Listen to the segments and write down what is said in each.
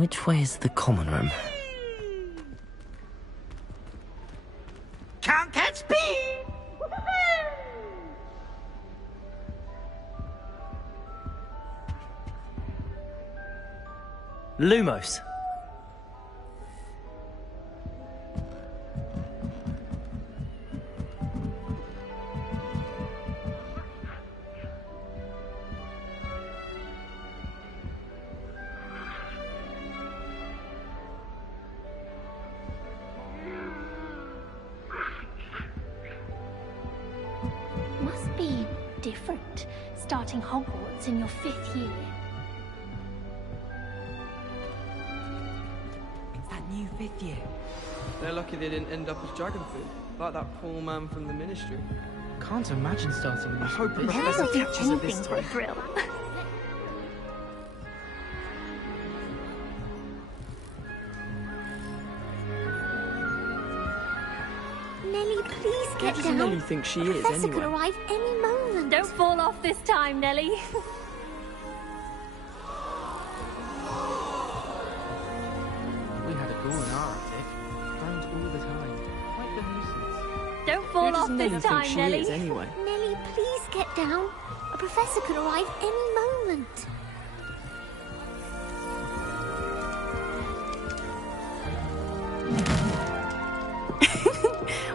Which way is the common room? Can't catch me! Lumos. Must be different, starting Hogwarts in your 5th year. It's that new 5th year. They're lucky they didn't end up as dragon food, like that poor man from the Ministry. Can't imagine starting I this. hope with this. Professor I'll do catches it this anything for a time. thrill. Nellie, please Who get does down. Nellie think she is, Professor could anyway? arrive any moment. Don't fall off this time, Nellie. We had a ball in our attic. Round all the time. Quite the nuisance. Don't Who fall does off Nellie this think time, she Nellie. is, anyway? Nellie, please get down. A professor could arrive any moment.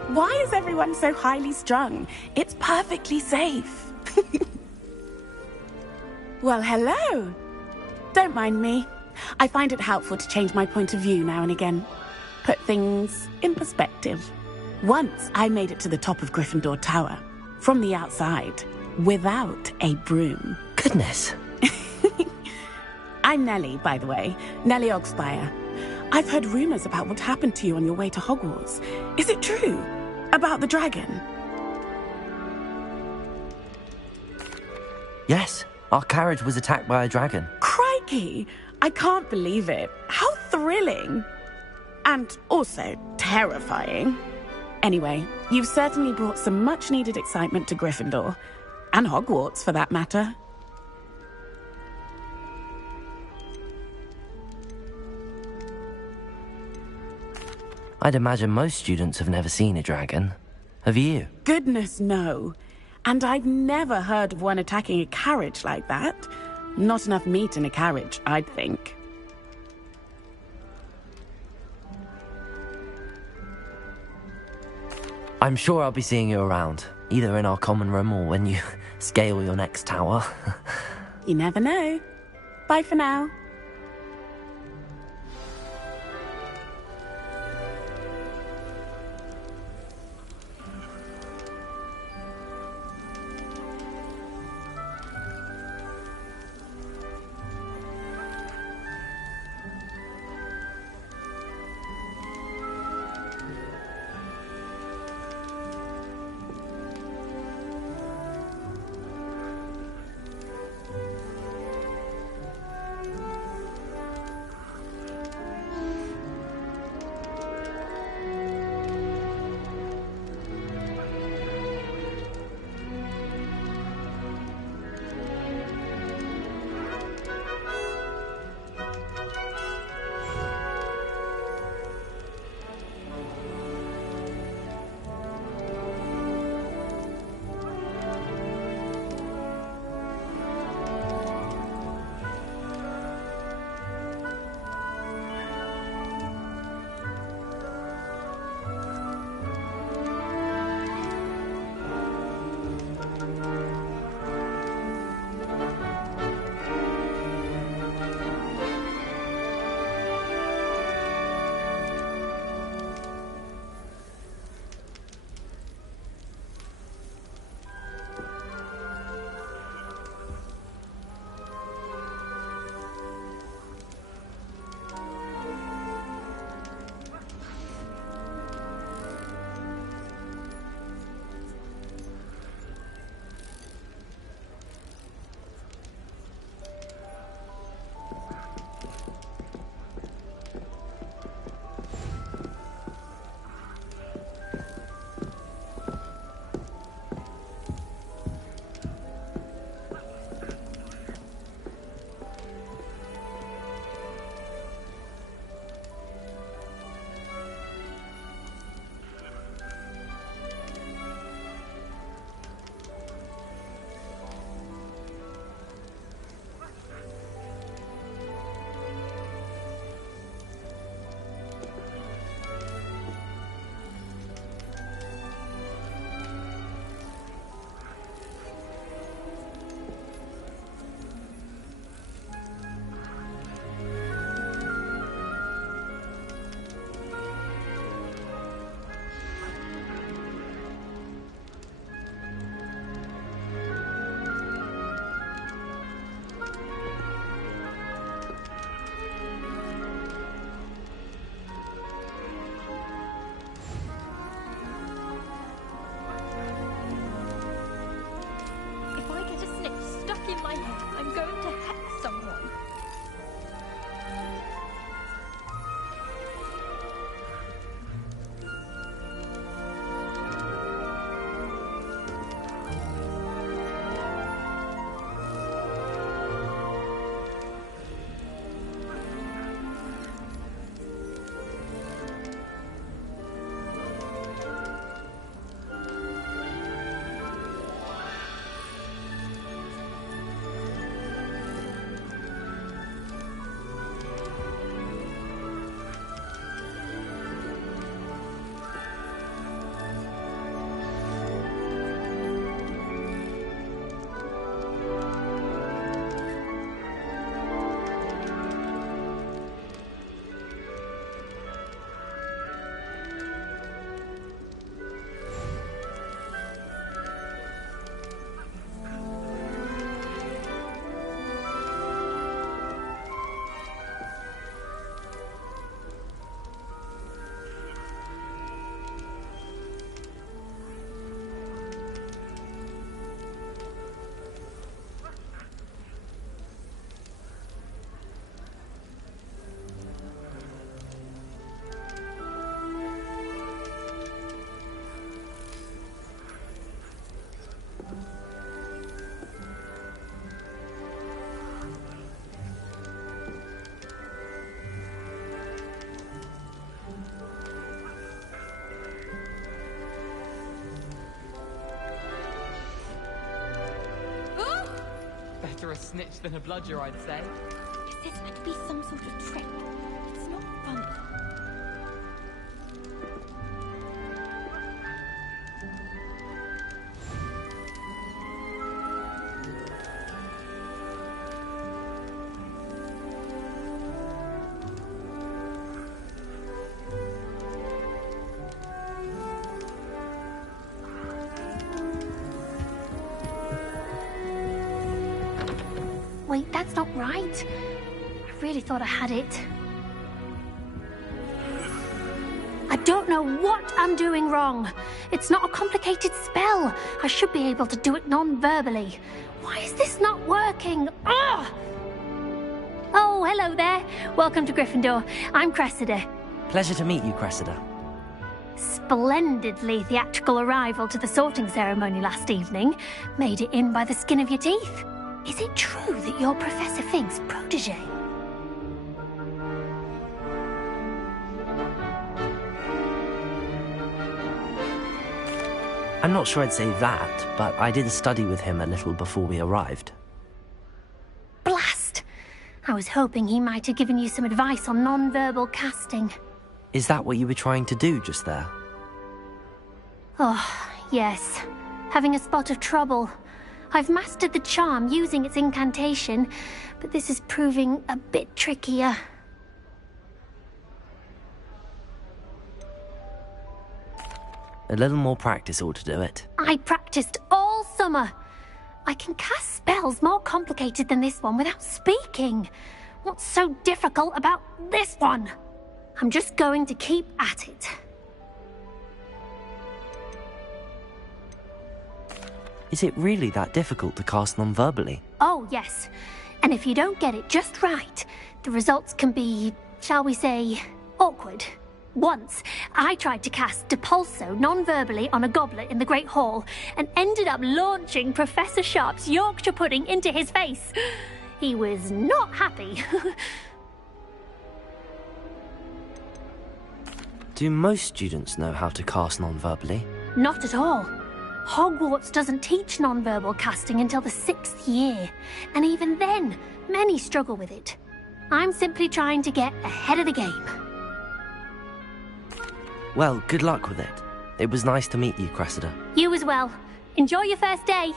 Why is everyone so highly strung? It's perfectly safe. Well, hello. Don't mind me. I find it helpful to change my point of view now and again. Put things in perspective. Once I made it to the top of Gryffindor Tower, from the outside, without a broom. Goodness. I'm Nellie, by the way. Nellie Ogspire. I've heard rumors about what happened to you on your way to Hogwarts. Is it true? About the dragon? Yes, our carriage was attacked by a dragon. Crikey! I can't believe it. How thrilling! And also terrifying. Anyway, you've certainly brought some much-needed excitement to Gryffindor. And Hogwarts, for that matter. I'd imagine most students have never seen a dragon. Have you? Goodness, no. And I've never heard of one attacking a carriage like that. Not enough meat in a carriage, I'd think. I'm sure I'll be seeing you around, either in our common room or when you scale your next tower. You never know. Bye for now. a snitch than a bludger, I'd say. Is this meant to be some sort of trick? It's not fun. Wait, that's not right. I really thought I had it. I don't know what I'm doing wrong. It's not a complicated spell. I should be able to do it non-verbally. Why is this not working? Ugh! Oh, hello there. Welcome to Gryffindor. I'm Cressida. Pleasure to meet you, Cressida. Splendidly theatrical arrival to the sorting ceremony last evening. Made it in by the skin of your teeth. Is it true that you're Professor Fig's protege? I'm not sure I'd say that, but I did study with him a little before we arrived. Blast! I was hoping he might have given you some advice on non-verbal casting. Is that what you were trying to do just there? Oh, yes. Having a spot of trouble. I've mastered the charm using its incantation, but this is proving a bit trickier. A little more practice ought to do it. I practiced all summer. I can cast spells more complicated than this one without speaking. What's so difficult about this one? I'm just going to keep at it. Is it really that difficult to cast non-verbally? Oh, yes. And if you don't get it just right, the results can be, shall we say, awkward. Once, I tried to cast Depulso non-verbally on a goblet in the Great Hall and ended up launching Professor Sharp's Yorkshire pudding into his face. He was not happy. Do most students know how to cast non-verbally? Not at all. Hogwarts doesn't teach non-verbal casting until the 6th year, and even then, many struggle with it. I'm simply trying to get ahead of the game. Well, good luck with it. It was nice to meet you, Cressida. You as well. Enjoy your first day.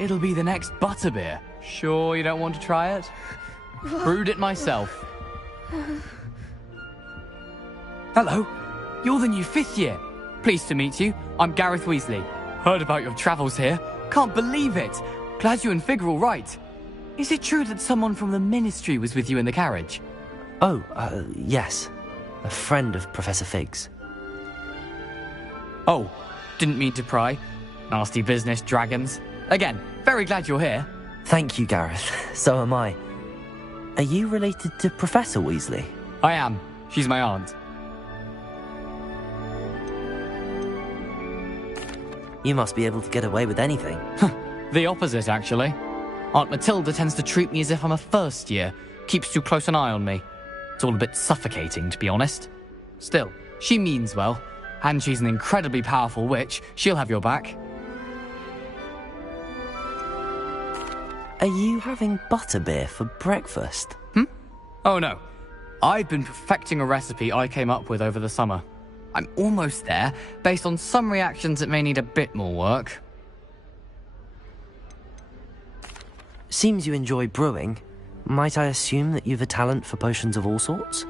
It'll be the next butterbeer. Sure you don't want to try it? Brewed it myself. Hello, you're the new 5th year. Pleased to meet you. I'm Gareth Weasley. Heard about your travels here. Can't believe it. Glad you and Fig are all right. Is it true that someone from the Ministry was with you in the carriage? Oh, yes. A friend of Professor Fig's. Oh, didn't mean to pry. Nasty business, dragons. Again, very glad you're here. Thank you, Gareth. So am I. Are you related to Professor Weasley? I am. She's my aunt. You must be able to get away with anything. The opposite, actually. Aunt Matilda tends to treat me as if I'm a first year. Keeps too close an eye on me. It's all a bit suffocating, to be honest. Still, she means well. And she's an incredibly powerful witch. She'll have your back. Are you having butterbeer for breakfast? Oh no. I've been perfecting a recipe I came up with over the summer. I'm almost there, based on some reactions that may need a bit more work. Seems you enjoy brewing. Might I assume that you've a talent for potions of all sorts?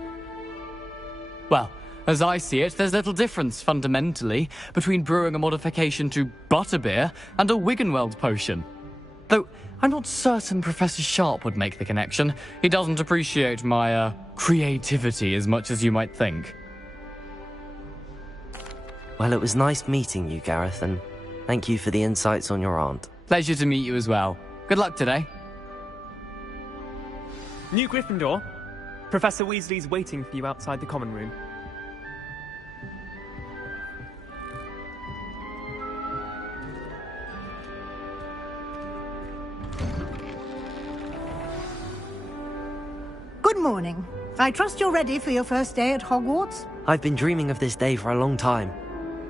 Well, as I see it, there's little difference, fundamentally, between brewing a modification to butterbeer and a Wiggenweld potion. Though, I'm not certain Professor Sharp would make the connection. He doesn't appreciate my, creativity as much as you might think. Well, it was nice meeting you, Gareth, and thank you for the insights on your aunt. Pleasure to meet you as well. Good luck today. New Gryffindor, Professor Weasley's waiting for you outside the common room. Good morning. I trust you're ready for your first day at Hogwarts. I've been dreaming of this day for a long time.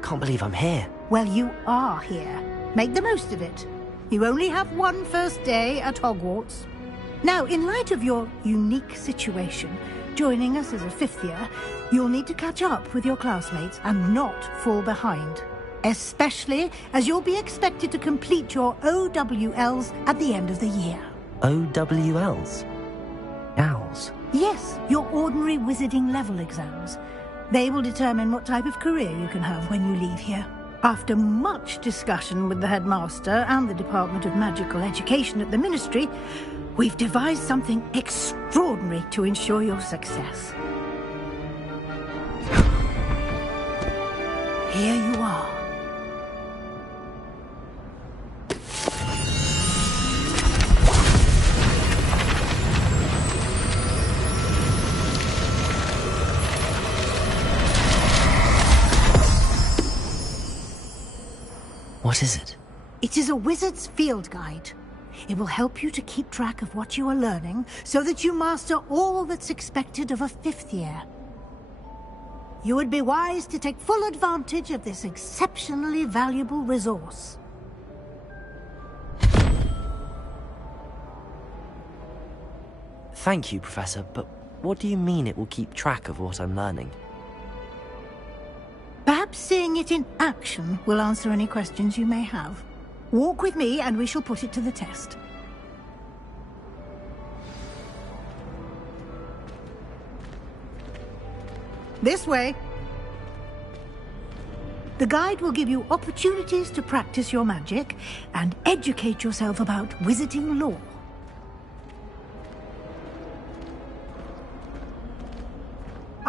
Can't believe I'm here. Well, you are here. Make the most of it. You only have one first day at Hogwarts. Now, in light of your unique situation, joining us as a fifth year, you'll need to catch up with your classmates and not fall behind. Especially as you'll be expected to complete your OWLs at the end of the year. OWLs? Owls? Yes, your ordinary wizarding level exams. They will determine what type of career you can have when you leave here. After much discussion with the headmaster and the Department of Magical Education at the Ministry, we've devised something extraordinary to ensure your success. Here you are. What is it? It is a wizard's field guide. It will help you to keep track of what you are learning so that you master all that's expected of a fifth year. You would be wise to take full advantage of this exceptionally valuable resource. Thank you, Professor, but what do you mean it will keep track of what I'm learning? Perhaps seeing it in action will answer any questions you may have. Walk with me and we shall put it to the test. This way. The guide will give you opportunities to practice your magic and educate yourself about wizarding lore.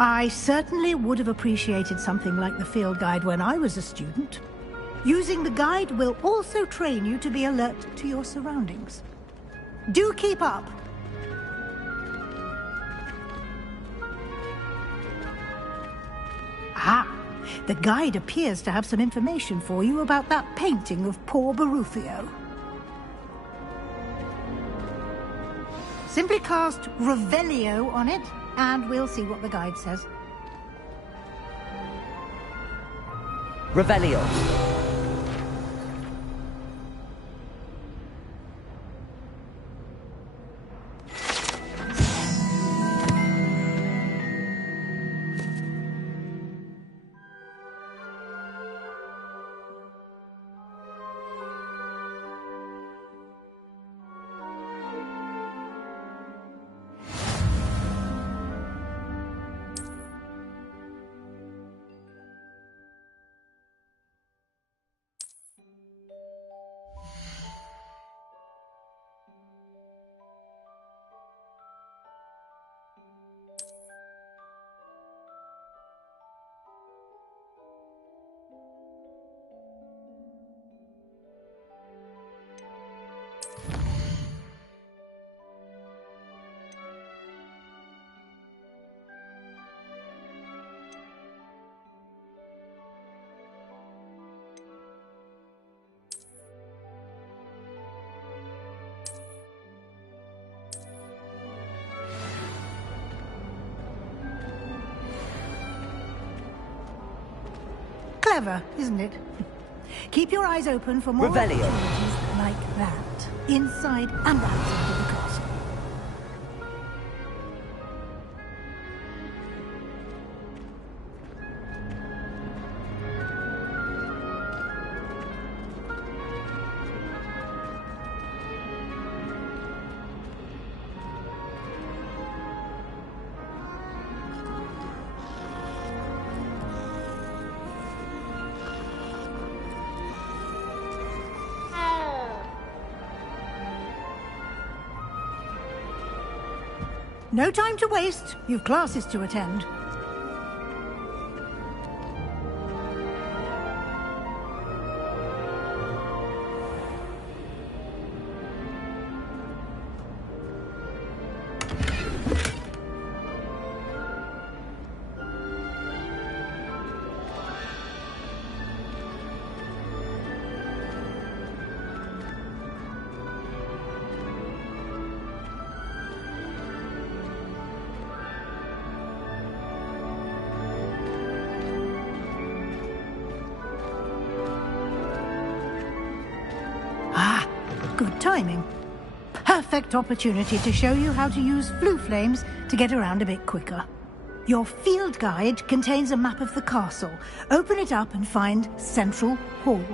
I certainly would have appreciated something like the field guide when I was a student. Using the guide will also train you to be alert to your surroundings. Do keep up! Ah, the guide appears to have some information for you about that painting of poor Barufio. Simply cast Revelio on it, and we'll see what the guide says. Revelio. Clever, isn't it? Keep your eyes open for more Revelio. opportunities like that, inside and outside of the castle. No time to waste. You've classes to attend. Good timing. Perfect opportunity to show you how to use flue flames to get around a bit quicker. Your field guide contains a map of the castle. Open it up and find Central Hall.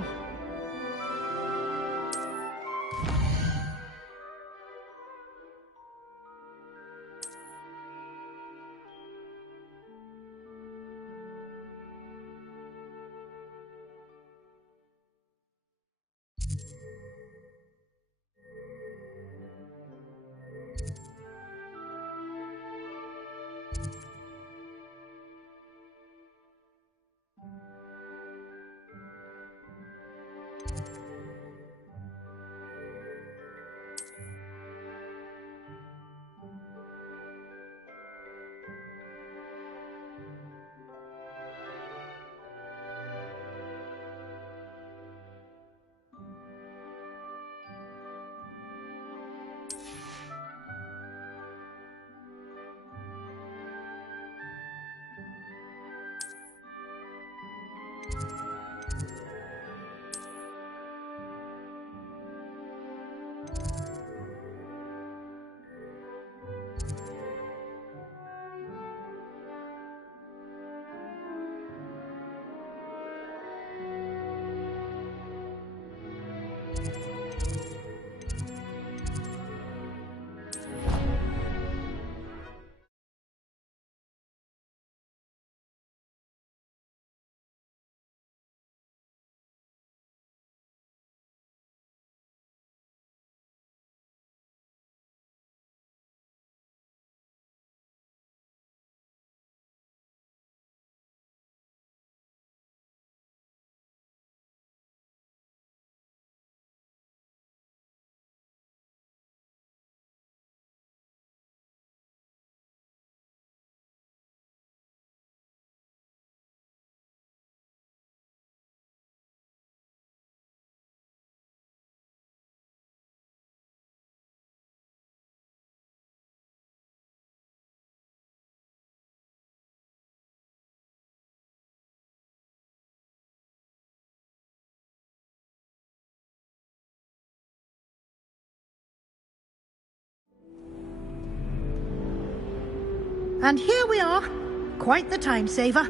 And here we are. Quite the time saver.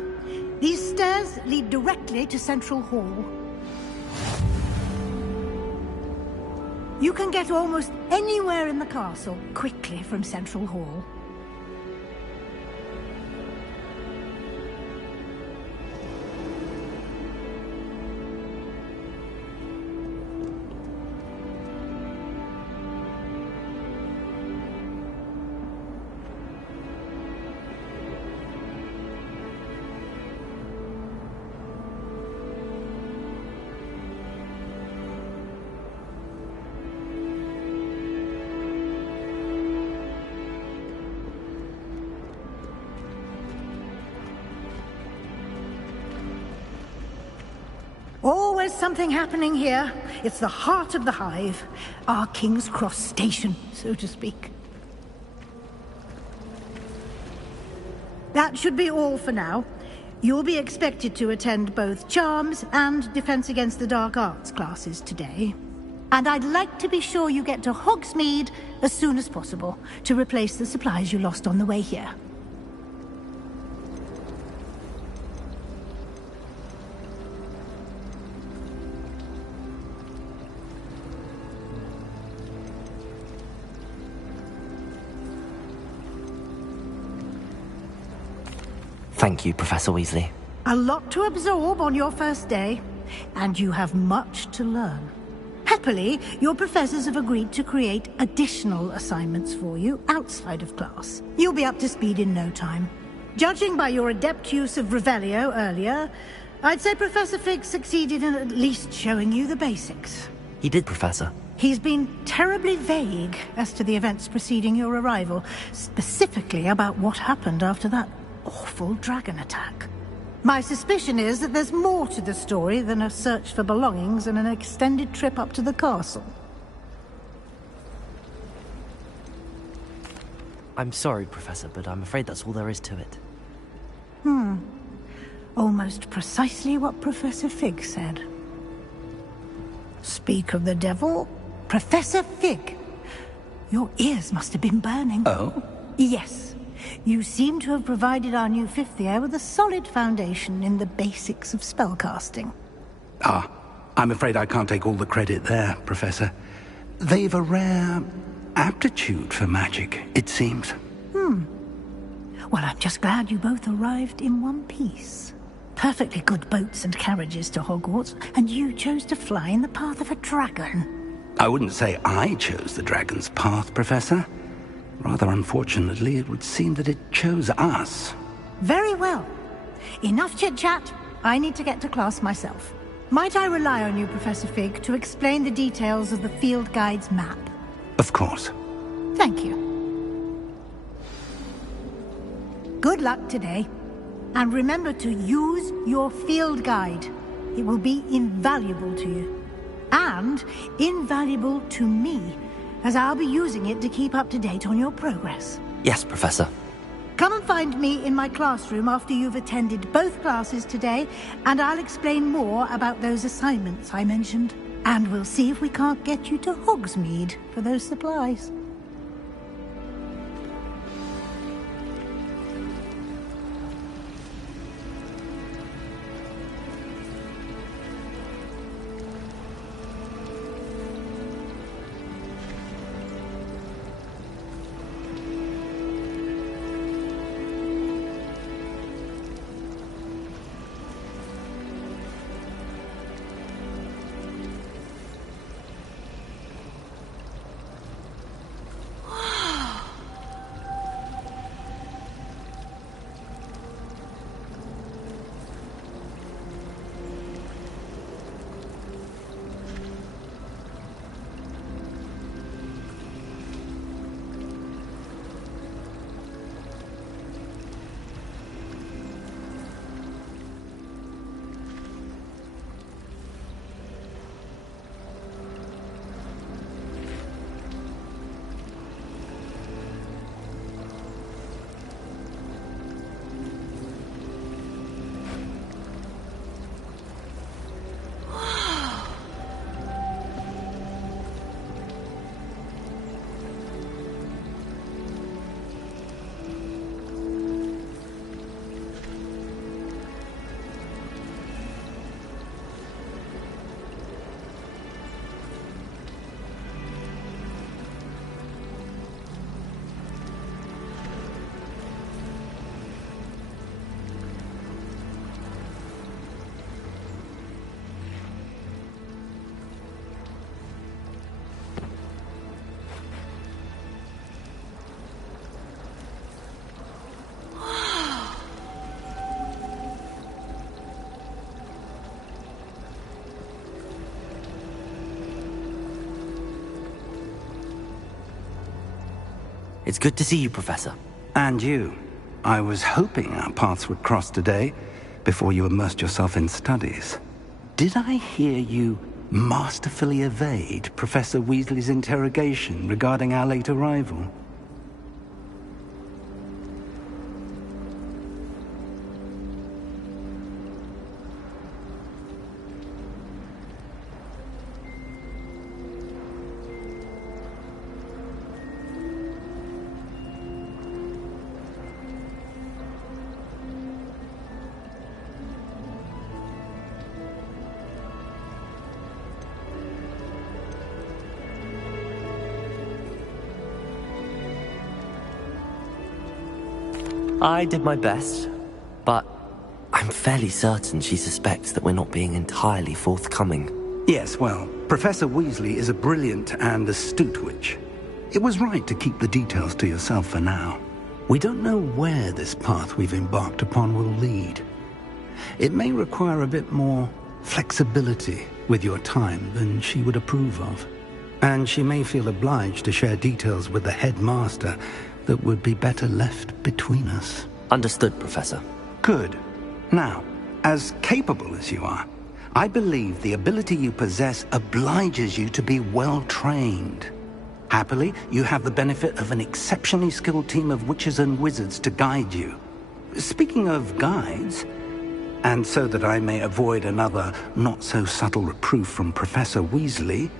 These stairs lead directly to Central Hall. You can get almost anywhere in the castle quickly from Central Hall. Always something happening here. It's the heart of the hive. Our King's Cross station, so to speak. That should be all for now. You'll be expected to attend both Charms and Defense Against the Dark Arts classes today. And I'd like to be sure you get to Hogsmeade as soon as possible to replace the supplies you lost on the way here. Thank you, Professor Weasley. A lot to absorb on your first day, and you have much to learn. Happily, your professors have agreed to create additional assignments for you outside of class. You'll be up to speed in no time. Judging by your adept use of Revelio earlier, I'd say Professor Fig succeeded in at least showing you the basics. He did, Professor. He's been terribly vague as to the events preceding your arrival, specifically about what happened after that awful dragon attack. My suspicion is that there's more to the story than a search for belongings and an extended trip up to the castle. I'm sorry, Professor, but I'm afraid that's all there is to it. Almost precisely what Professor Fig said. Speak of the devil, Professor Fig. Your ears must have been burning. Oh? Yes. You seem to have provided our new fifth year with a solid foundation in the basics of spellcasting. Ah, I'm afraid I can't take all the credit there, Professor. They've a rare aptitude for magic, it seems. Well, I'm just glad you both arrived in one piece. Perfectly good boats and carriages to Hogwarts, and you chose to fly in the path of a dragon. I wouldn't say I chose the dragon's path, Professor. Rather unfortunately, it would seem that it chose us. Very well. Enough chit-chat. I need to get to class myself. Might I rely on you, Professor Fig, to explain the details of the field guide's map? Of course. Thank you. Good luck today. And remember to use your field guide. It will be invaluable to you. And invaluable to me, as I'll be using it to keep up to date on your progress. Yes, Professor. Come and find me in my classroom after you've attended both classes today, and I'll explain more about those assignments I mentioned. And we'll see if we can't get you to Hogsmeade for those supplies. It's good to see you, Professor. And you. I was hoping our paths would cross today, before you immersed yourself in studies. Did I hear you masterfully evade Professor Weasley's interrogation regarding our late arrival? I did my best, but I'm fairly certain she suspects that we're not being entirely forthcoming. Yes, well, Professor Weasley is a brilliant and astute witch. It was right to keep the details to yourself for now. We don't know where this path we've embarked upon will lead. It may require a bit more flexibility with your time than she would approve of. And she may feel obliged to share details with the headmaster that would be better left between us. Understood, Professor. Good. Now, as capable as you are, I believe the ability you possess obliges you to be well-trained. Happily, you have the benefit of an exceptionally skilled team of witches and wizards to guide you. Speaking of guides, and so that I may avoid another not-so-subtle reproof from Professor Weasley,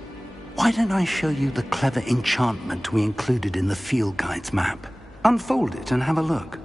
Why don't I show you the clever enchantment we included in the field guide's map? Unfold it and have a look.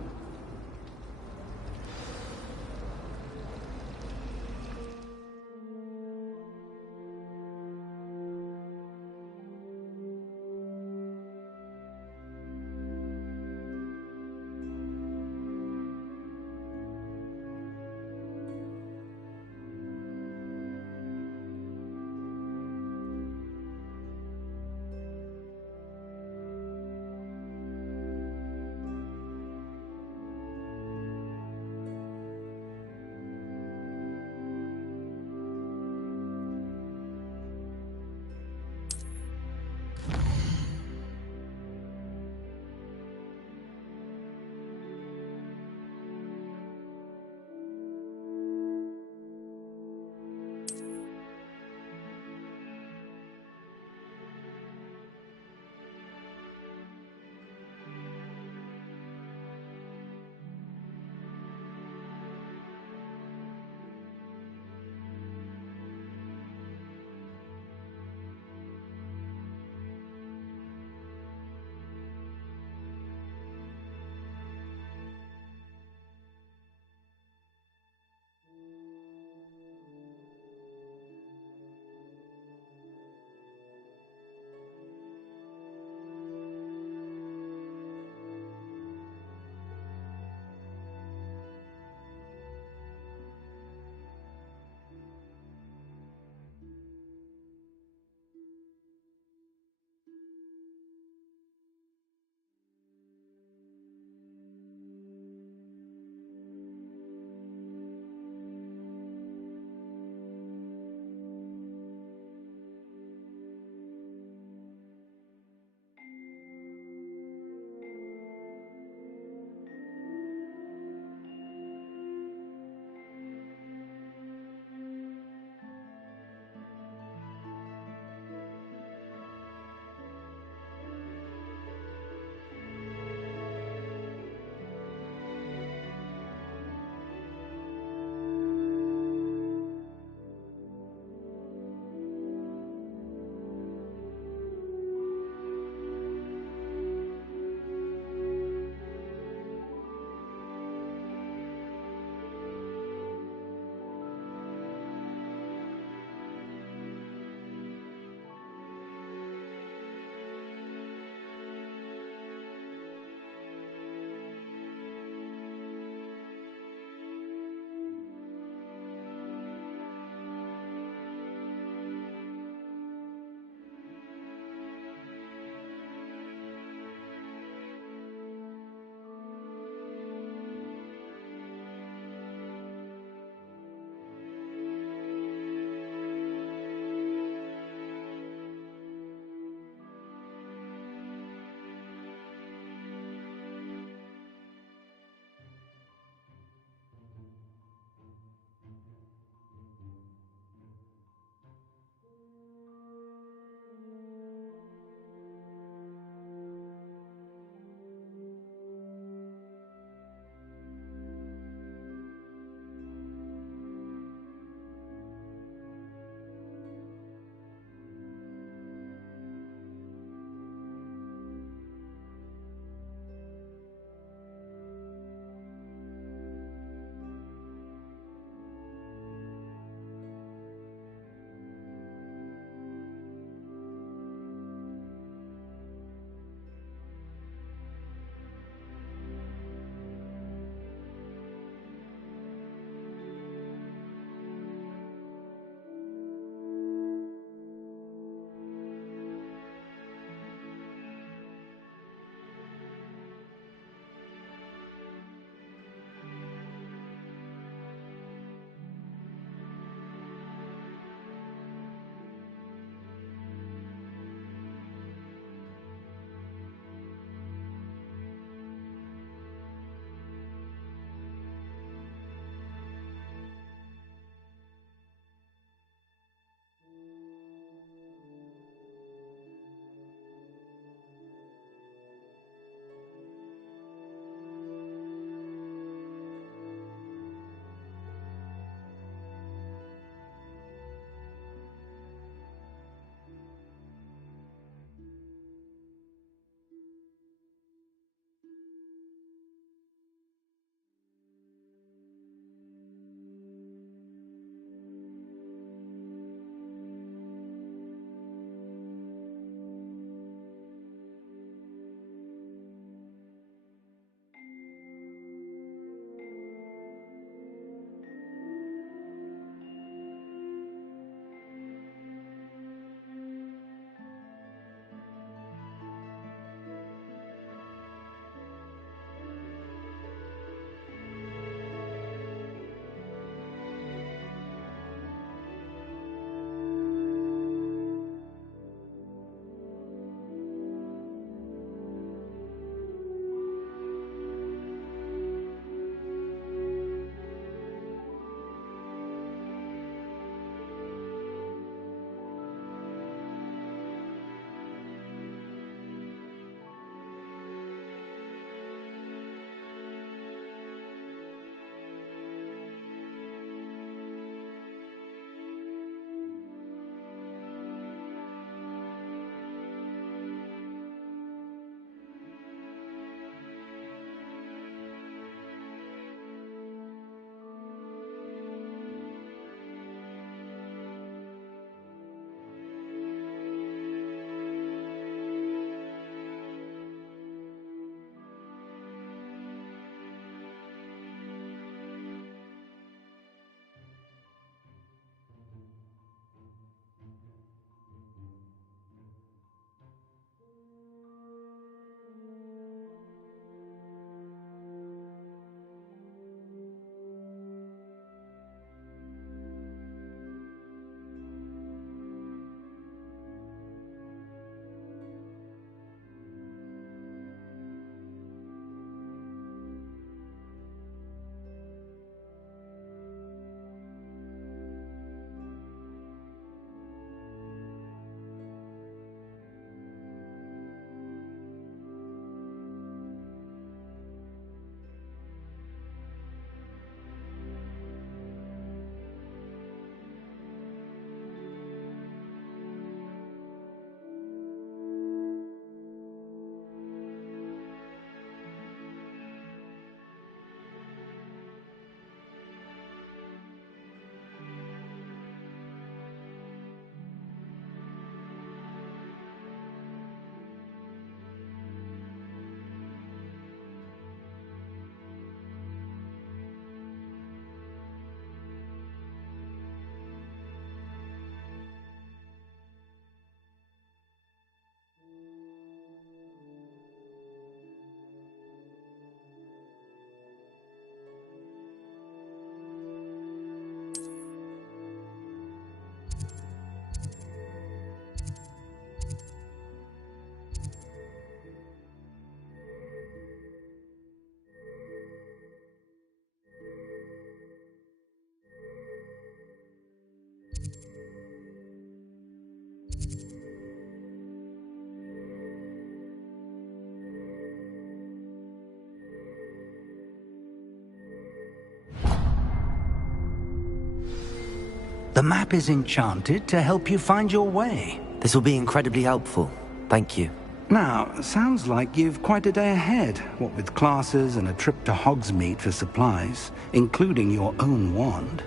The map is enchanted to help you find your way. This will be incredibly helpful. Thank you. Now, sounds like you've quite a day ahead, what with classes and a trip to Hogsmeade for supplies, including your own wand.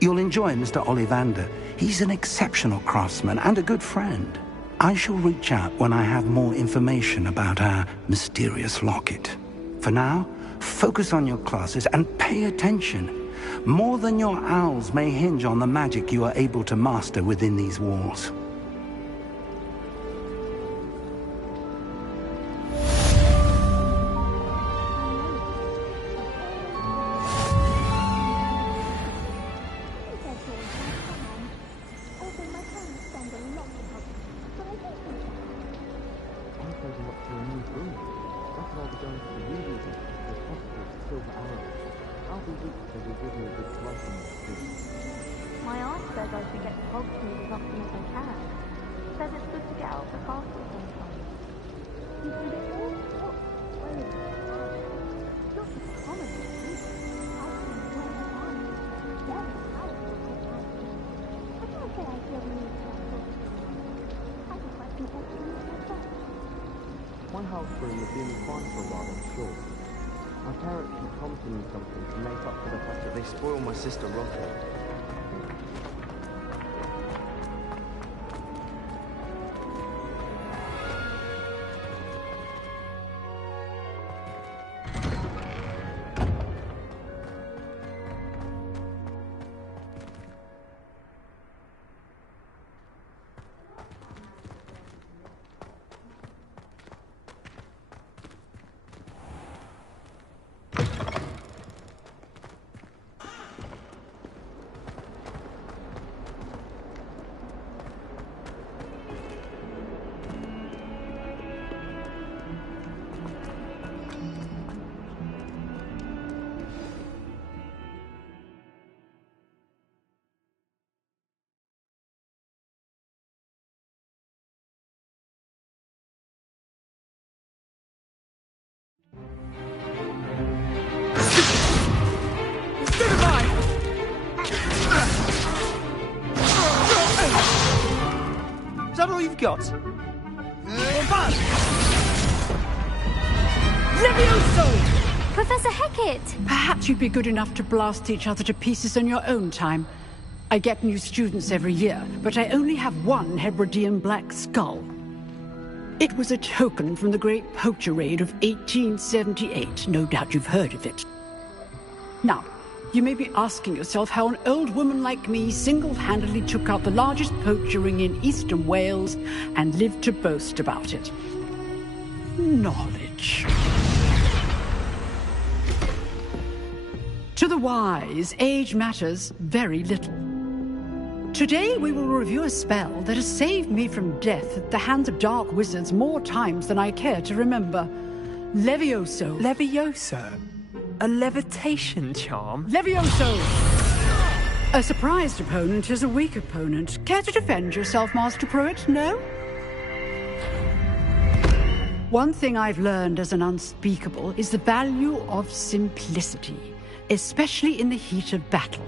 You'll enjoy Mr. Ollivander. He's an exceptional craftsman and a good friend. I shall reach out when I have more information about our mysterious locket. For now, focus on your classes and pay attention. More than your owls may hinge on the magic you are able to master within these walls. My aunt says I should get to Hogsmeade as often as I can. Says it's good to get out of the castle sometimes. You can do all sorts of ways. Not just common things. I can enjoy my time. Very powerful. I can't say I feel the need for that sort of thing. I just like to take things myself. My house room has been fine for a while, I'm sure. My parents keep promising me something to make up for the fact that they spoil my sister rotten. Is that all you've got? Levioso! Professor Hecat! Perhaps you'd be good enough to blast each other to pieces in your own time. I get new students every year, but I only have one Hebridean black skull. It was a token from the Great Poacher Raid of 1878. No doubt you've heard of it. Now, you may be asking yourself how an old woman like me single-handedly took out the largest poacher ring in eastern Wales and lived to boast about it. Knowledge. To the wise, age matters very little. Today we will review a spell that has saved me from death at the hands of dark wizards more times than I care to remember. Levioso. Levioso? A levitation charm? Levioso! A surprised opponent is a weak opponent. Care to defend yourself, Master Pruitt? No? One thing I've learned as an unspeakable is the value of simplicity, especially in the heat of battle.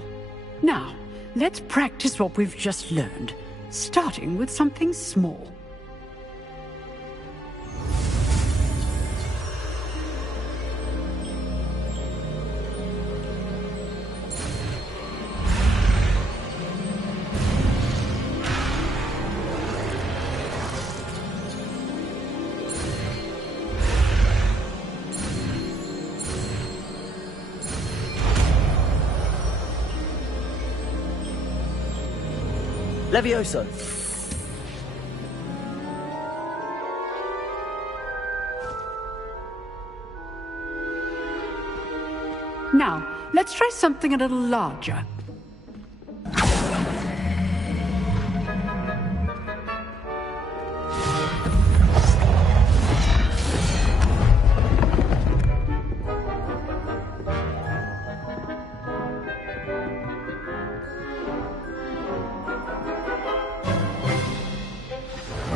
Now, let's practice what we've just learned, starting with something small. Levioso! Now, let's try something a little larger.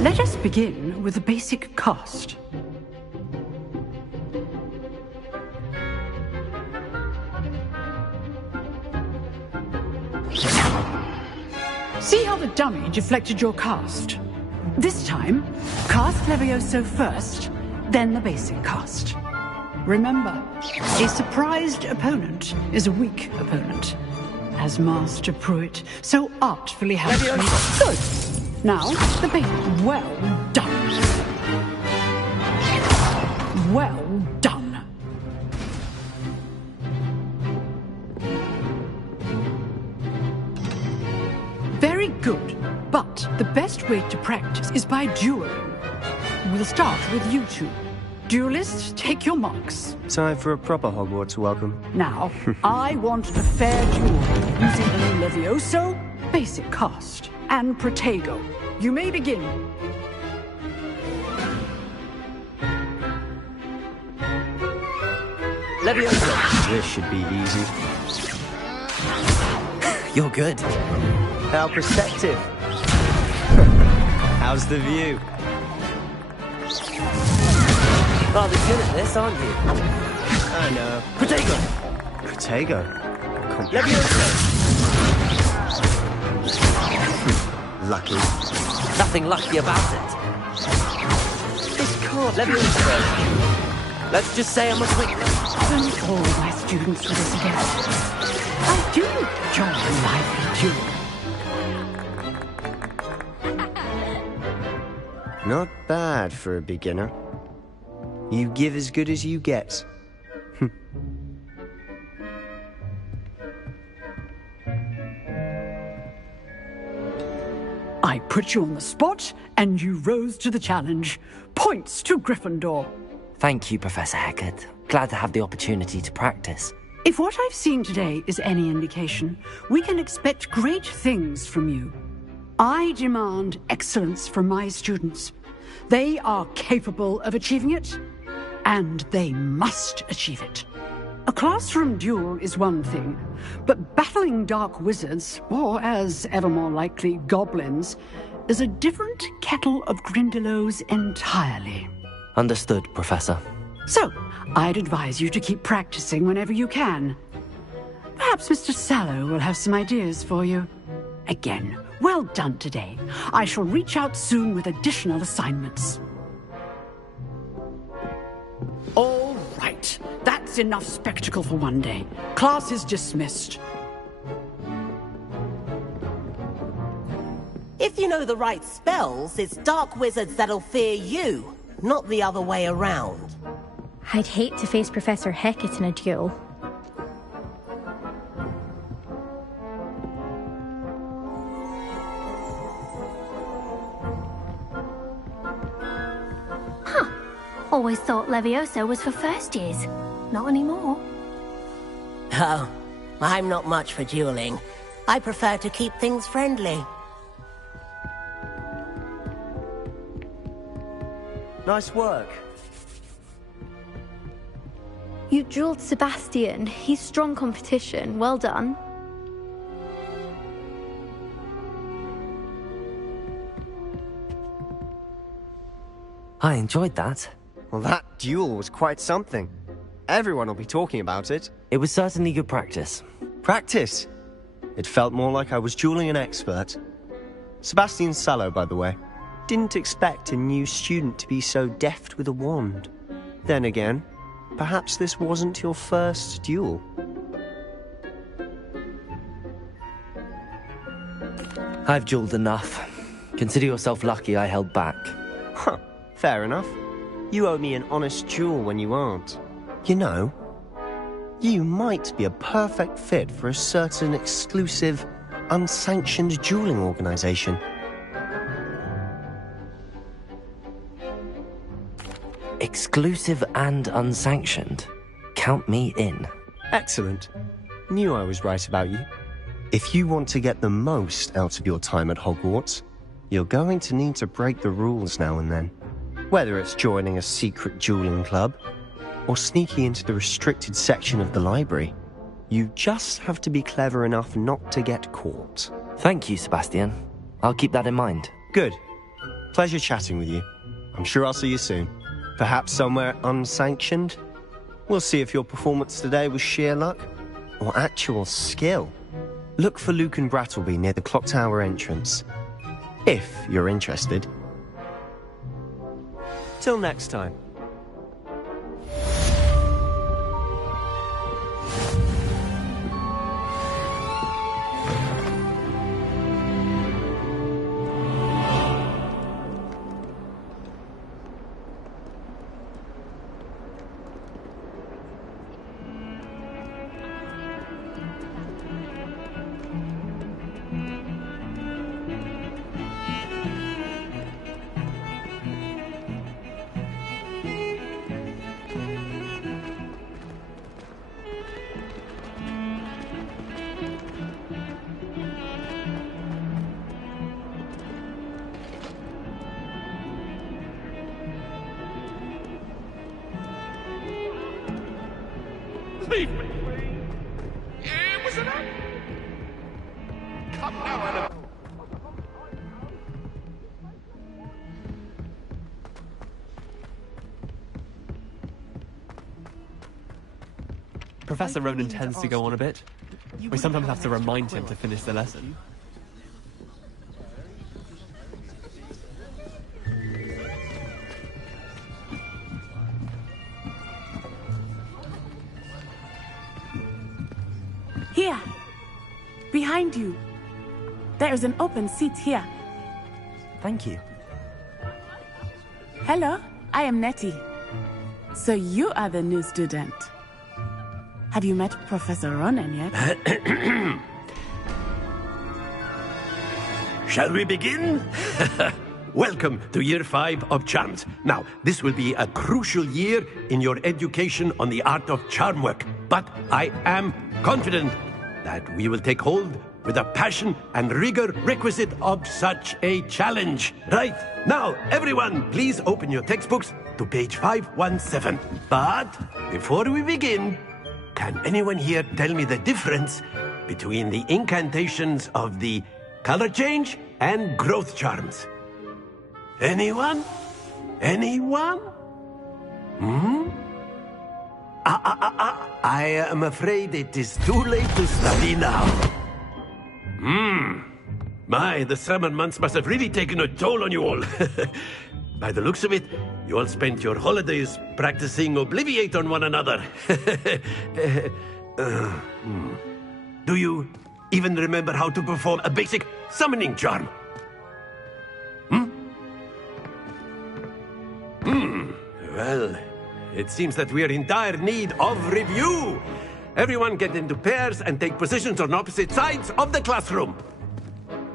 Let us begin with the basic cast. See how the dummy deflected your cast? This time, cast Levioso first, then the basic cast. Remember, a surprised opponent is a weak opponent. As Master Pruitt so artfully has me. Good. Now, the basic. Well done. Well done. Very good. But the best way to practice is by dueling. We'll start with you two. Duelists, take your marks. Time for a proper Hogwarts welcome. Now, I want a fair duel using Levioso, basic cast, and Protego. You may begin. Levioso. This should be easy. You're good. How perspective. How's the view? Rather good at this, aren't you? I know. Protego! Protego? Levioso! Lucky. Nothing lucky about it. This can't Levioso! Let's just say I'm a quick... Don't all my students do this again. I do enjoy a lively duel. Not bad for a beginner. You give as good as you get. I put you on the spot, and you rose to the challenge. Points to Gryffindor. Thank you, Professor Hecat. Glad to have the opportunity to practice. If what I've seen today is any indication, we can expect great things from you. I demand excellence from my students. They are capable of achieving it, and they must achieve it. A classroom duel is one thing, but battling dark wizards, or as ever more likely, goblins, is a different kettle of Grindylows entirely. Understood, Professor. So, I'd advise you to keep practicing whenever you can. Perhaps Mr. Sallow will have some ideas for you. Again, well done today. I shall reach out soon with additional assignments. All right. That's enough spectacle for one day. Class is dismissed. If you know the right spells, it's dark wizards that'll fear you, not the other way around. I'd hate to face Professor Hecat in a duel. Always thought Levioso was for first years. Not anymore. Oh, I'm not much for dueling. I prefer to keep things friendly. Nice work. You dueled Sebastian. He's strong competition. Well done. I enjoyed that. Well, that duel was quite something. Everyone will be talking about it. It was certainly good practice. Practice? It felt more like I was dueling an expert. Sebastian Sallow, by the way. Didn't expect a new student to be so deft with a wand. Then again, perhaps this wasn't your first duel. I've dueled enough. Consider yourself lucky I held back. Huh, fair enough. You owe me an honest duel when you aren't. You know, you might be a perfect fit for a certain exclusive, unsanctioned dueling organization. Exclusive and unsanctioned? Count me in. Excellent. Knew I was right about you. If you want to get the most out of your time at Hogwarts, you're going to need to break the rules now and then. Whether it's joining a secret dueling club, or sneaking into the restricted section of the library, you just have to be clever enough not to get caught. Thank you, Sebastian. I'll keep that in mind. Good. Pleasure chatting with you. I'm sure I'll see you soon. Perhaps somewhere unsanctioned? We'll see if your performance today was sheer luck, or actual skill. look for Luke and Brattleby near the clock tower entrance. If you're interested. Till next time. Leave me. It was enough. Come now, Annabelle. Professor Ronan tends to go on a bit. We sometimes have to remind him to finish the lesson. Here. Behind you. There is an open seat here. Thank you. Hello, I am Nettie. So you are the new student. Have you met Professor Ronan yet? Shall we begin? Welcome to Year 5 of Charms. Now, this will be a crucial year in your education on the art of charm work. But I am confident that we will take hold with the passion and rigor requisite of such a challenge. Right, now, everyone, please open your textbooks to page 517. But before we begin, can anyone here tell me the difference between the incantations of the color change and growth charms? Anyone? Anyone? I am afraid it is too late to study now. My, the summer months must have really taken a toll on you all. By the looks of it, you all spent your holidays practicing Obliviate on one another. Do you even remember how to perform a basic summoning charm? Well, it seems that we are in dire need of review. Everyone get into pairs and take positions on opposite sides of the classroom.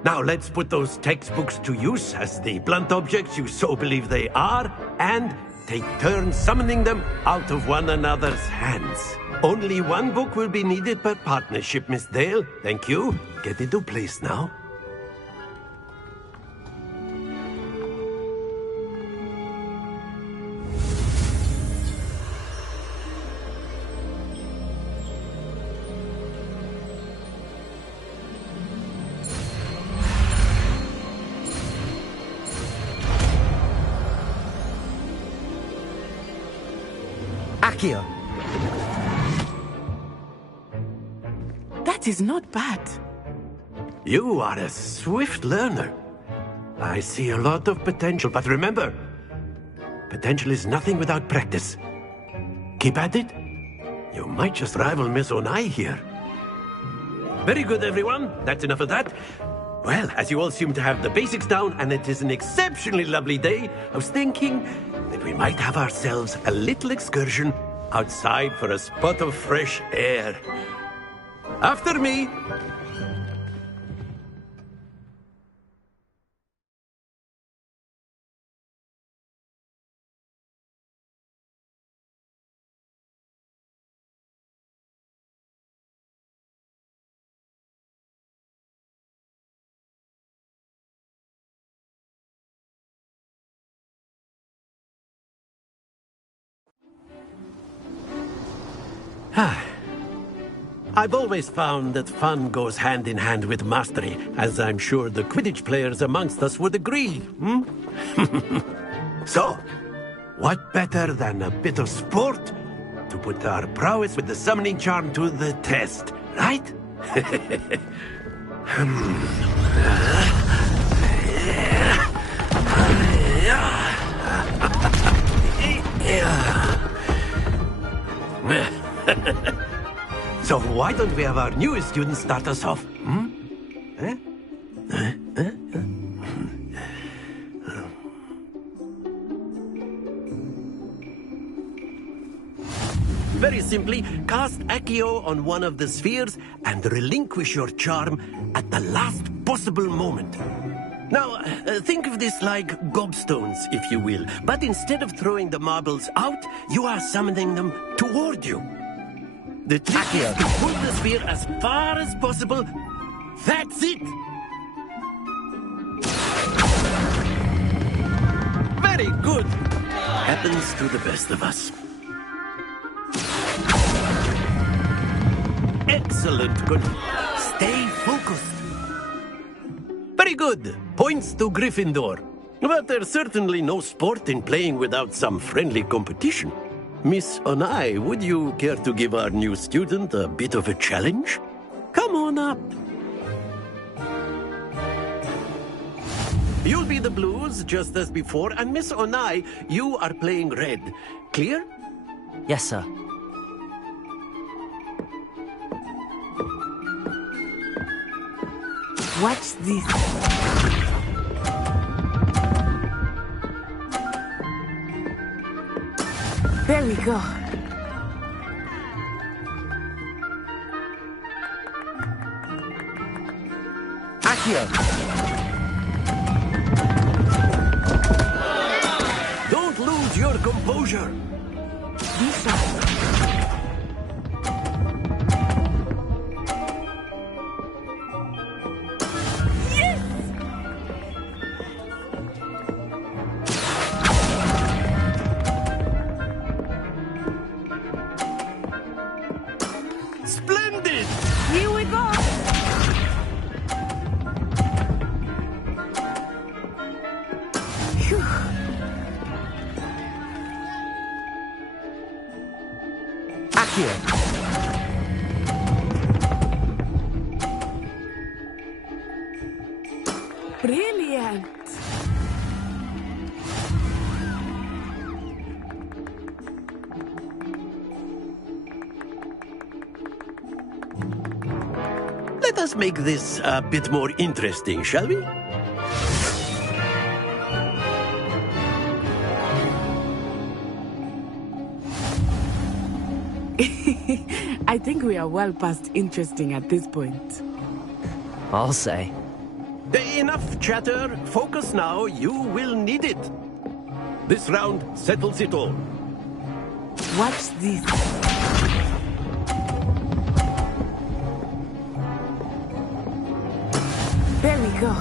Now let's put those textbooks to use as the blunt objects you so believe they are, and take turns summoning them out of one another's hands. Only one book will be needed per partnership, Miss Dale. Thank you. Get into place now. Accio. That is not bad. You are a swift learner. I see a lot of potential, but remember, potential is nothing without practice. Keep at it. You might just rival Miss Onai here. Very good, everyone. That's enough of that. Well, as you all seem to have the basics down, and it is an exceptionally lovely day, I was thinking that we might have ourselves a little excursion outside for a spot of fresh air. After me. I've always found that fun goes hand in hand with mastery, as I'm sure the Quidditch players amongst us would agree, So, what better than a bit of sport to put our prowess with the summoning charm to the test, right? So why don't we have our newest student start us off? Hmm? Eh? Very simply, cast Accio on one of the spheres and relinquish your charm at the last possible moment. Now, think of this like gobstones, if you will. But instead of throwing the marbles out, you are summoning them toward you. The trick is to pull the sphere as far as possible. That's it! Very good. Happens to the best of us. Excellent. Good. Stay focused. Very good. Points to Gryffindor. But there's certainly no sport in playing without some friendly competition. Miss Onai, would you care to give our new student a bit of a challenge? Come on up. You'll be the blues, just as before, and Miss Onai, you are playing red. Clear? Yes, sir. What's this? There we go. Accio! Don't lose your composure. This side. Splendid! Here we go! Phew. Accio! Brilliant! Let us make this a bit more interesting, shall we? I think we are well past interesting at this point. I'll say. Enough chatter. Focus now. You will need it. This round settles it all. What's this? There we go.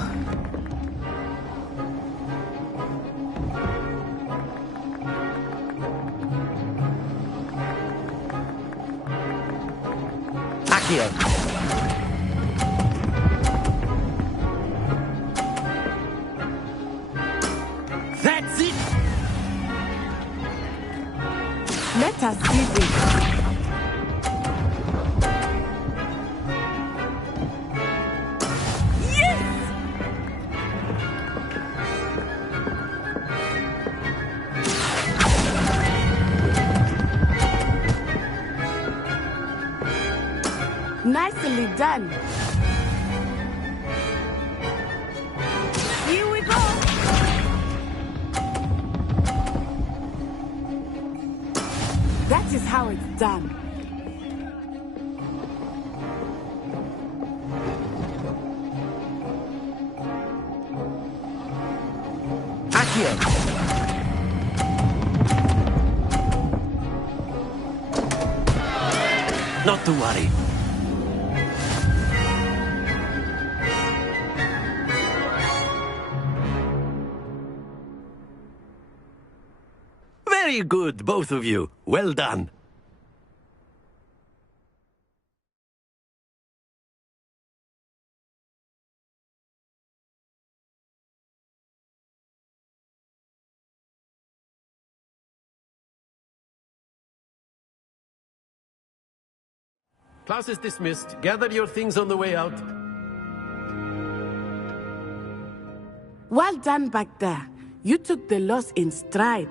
Accio! That's it! Let us see this. Nicely done. Here we go. That is how it's done. Accio! Not to worry. Very good, both of you. Well done. Class is dismissed. Gather your things on the way out. Well done back there. You took the loss in stride.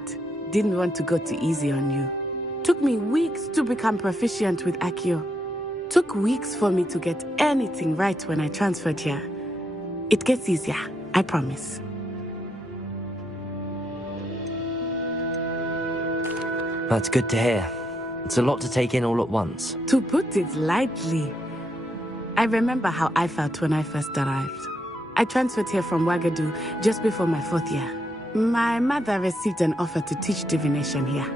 Didn't want to go too easy on you. Took me weeks to become proficient with Accio. Took weeks for me to get anything right when I transferred here. It gets easier, I promise. That's good to hear. It's a lot to take in all at once. To put it lightly, I remember how I felt when I first arrived. I transferred here from Ouagadougou just before my 4th year. My mother received an offer to teach divination here.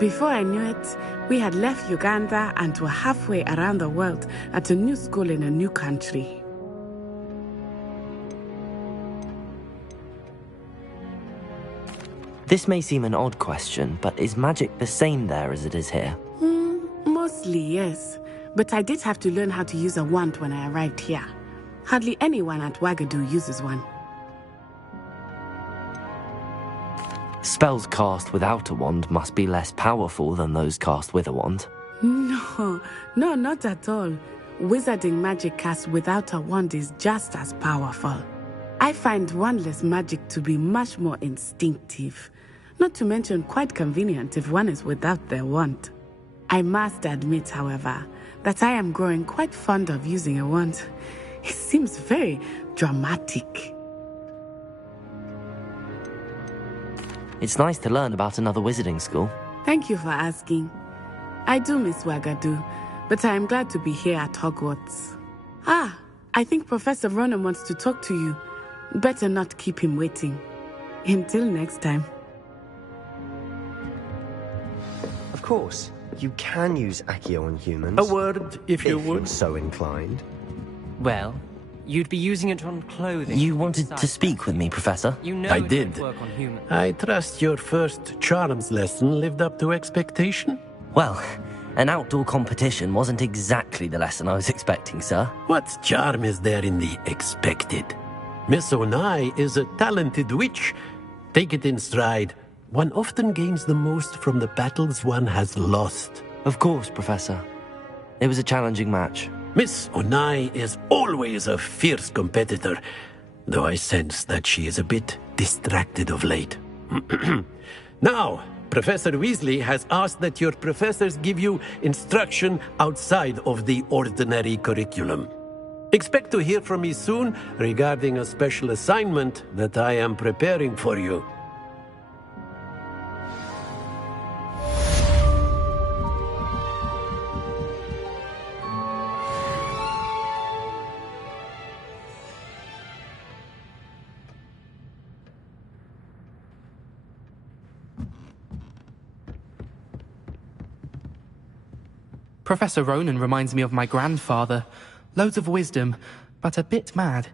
Before I knew it, we had left Uganda and were halfway around the world at a new school in a new country. This may seem an odd question, but is magic the same there as it is here? Mostly, yes. But I did have to learn how to use a wand when I arrived here. Hardly anyone at Ouagadougou uses one. Spells cast without a wand must be less powerful than those cast with a wand. No, not at all. Wizarding magic cast without a wand is just as powerful. I find wandless magic to be much more instinctive. Not to mention quite convenient if one is without their wand. I must admit, however, that I am growing quite fond of using a wand. It seems very dramatic. It's nice to learn about another wizarding school. Thank you for asking. I do miss Ouagadougou, but I am glad to be here at Hogwarts. I think Professor Ronan wants to talk to you. Better not keep him waiting. Until next time. Of course, you can use Accio on humans. A word, if you would. You're so inclined. Well, you'd be using it on clothing. You wanted to speak with me, Professor? You know I it did. won't work on humans. I trust your first charms lesson lived up to expectation? Well, an outdoor competition wasn't exactly the lesson I was expecting, sir. What charm is there in the expected? Miss Onai is a talented witch. Take it in stride. One often gains the most from the battles one has lost. Of course, Professor. It was a challenging match. Miss Onai is always a fierce competitor, though I sense that she is a bit distracted of late. Now, Professor Weasley has asked that your professors give you instruction outside of the ordinary curriculum. Expect to hear from me soon regarding a special assignment that I am preparing for you. Professor Ronan reminds me of my grandfather. Loads of wisdom, but a bit mad.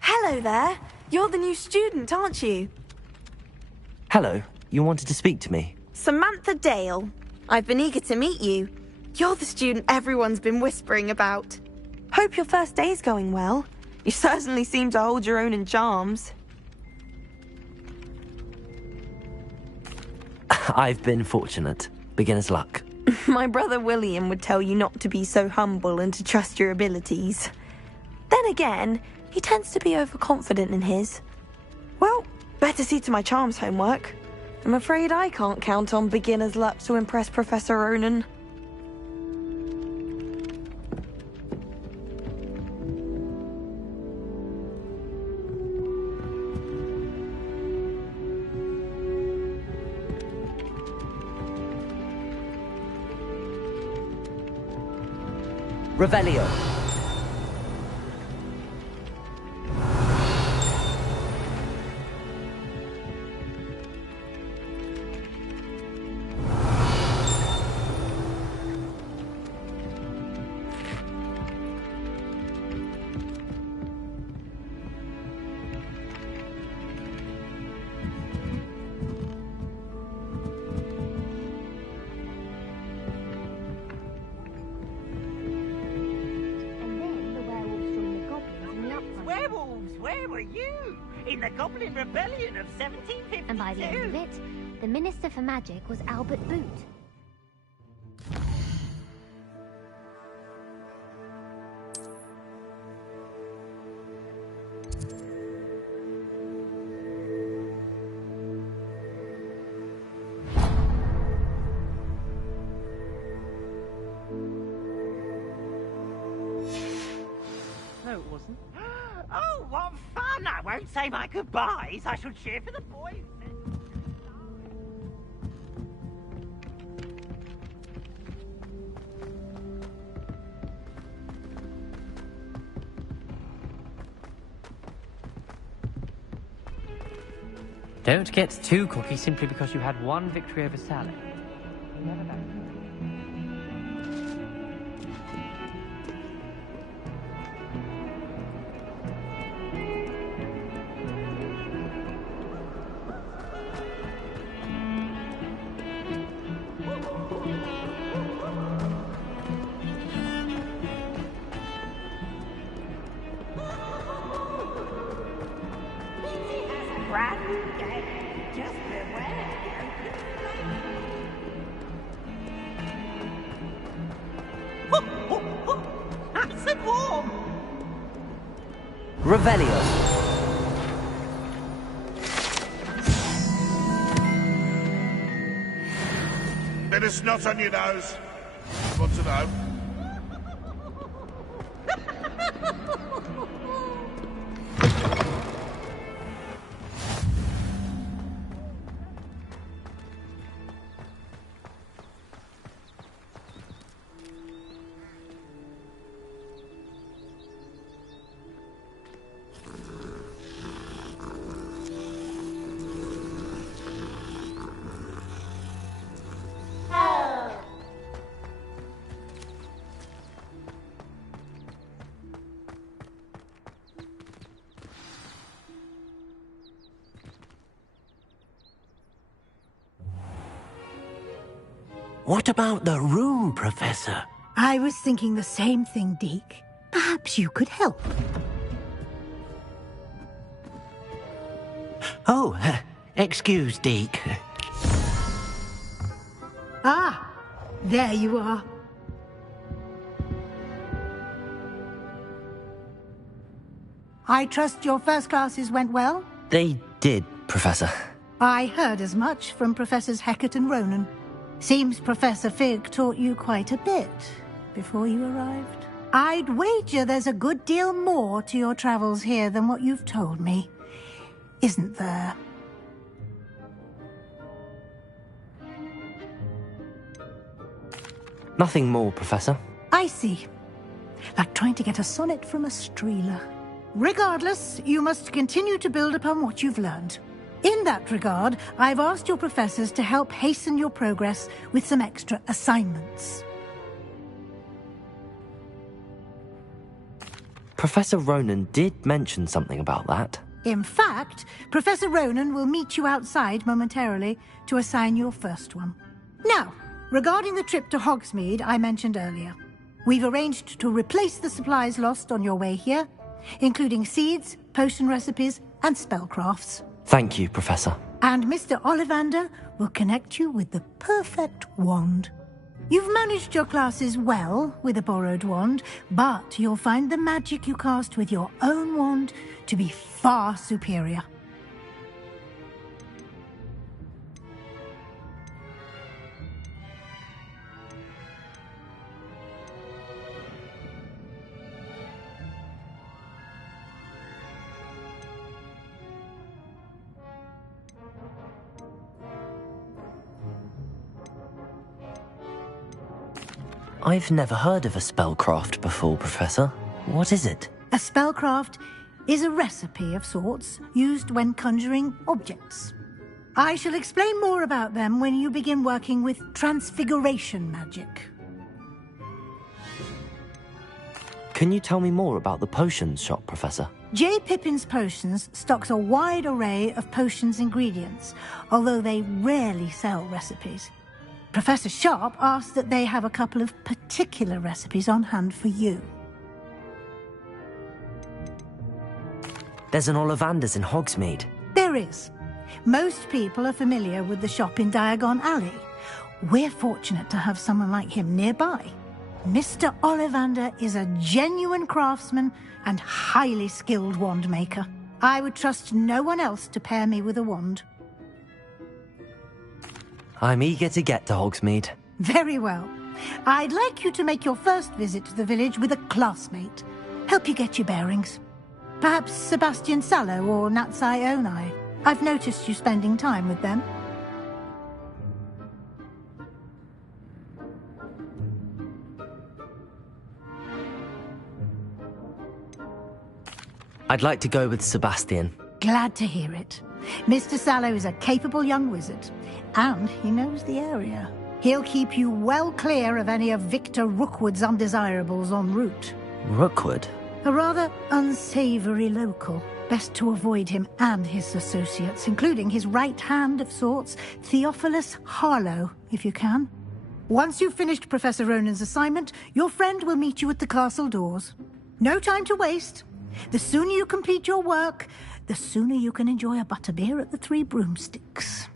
Hello there. You're the new student, aren't you? Hello. You wanted to speak to me? Samantha Dale. I've been eager to meet you. You're the student everyone's been whispering about. Hope your first day's going well. You certainly seem to hold your own in charms. I've been fortunate. Beginner's luck. My brother William would tell you not to be so humble and to trust your abilities. Then again, he tends to be overconfident in his. Well, better see to my charms homework. I'm afraid I can't count on beginner's luck to impress Professor Ronan. Revelio. Where were you? In the Goblin Rebellion of 1752? And by the end of it, the Minister for Magic was Albert Boot. No, it wasn't. Oh, what fun! I won't say my goodbyes. I shall cheer for the boy. Don't get too cocky simply because you had one victory over Sally. Never back. Brand new game. Just beware. Nice and warm. Revelio. Bit of snot on your nose. Want to know? What about the room, Professor? I was thinking the same thing, Deke. Perhaps you could help. Oh, excuse, Deke. Ah, there you are. I trust your first classes went well? They did, Professor. I heard as much from Professors Hecat and Ronan. Seems Professor Fig taught you quite a bit before you arrived. I'd wager there's a good deal more to your travels here than what you've told me, isn't there? Nothing more, Professor. I see. Like trying to get a sonnet from a streeler. Regardless, you must continue to build upon what you've learned. In that regard, I've asked your professors to help hasten your progress with some extra assignments. Professor Ronan did mention something about that. In fact, Professor Ronan will meet you outside momentarily to assign your first one. Now, regarding the trip to Hogsmeade I mentioned earlier, we've arranged to replace the supplies lost on your way here, including seeds, potion recipes, and spellcrafts. Thank you, Professor. And Mr. Ollivander will connect you with the perfect wand. You've managed your classes well with a borrowed wand, but you'll find the magic you cast with your own wand to be far superior. I've never heard of a spellcraft before, Professor. What is it? A spellcraft is a recipe of sorts used when conjuring objects. I shall explain more about them when you begin working with transfiguration magic. Can you tell me more about the potions shop, Professor? J. Pippin's Potions stocks a wide array of potions ingredients, although they rarely sell recipes. Professor Sharp asked that they have a couple of particular recipes on hand for you. There's an Ollivander's in Hogsmeade. There is. Most people are familiar with the shop in Diagon Alley. We're fortunate to have someone like him nearby. Mr. Ollivander is a genuine craftsman and highly skilled wand maker. I would trust no one else to pair me with a wand. I'm eager to get to Hogsmeade. Very well. I'd like you to make your first visit to the village with a classmate. Help you get your bearings. Perhaps Sebastian Sallow or Natsai Onai. I've noticed you spending time with them. I'd like to go with Sebastian. Glad to hear it. Mr. Sallow is a capable young wizard, and he knows the area. He'll keep you well clear of any of Victor Rookwood's undesirables en route. Rookwood? A rather unsavory local. Best to avoid him and his associates, including his right hand of sorts, Theophilus Harlow, if you can. Once you've finished Professor Ronan's assignment, your friend will meet you at the castle doors. No time to waste. The sooner you complete your work, the sooner you can enjoy a butterbeer at the Three Broomsticks.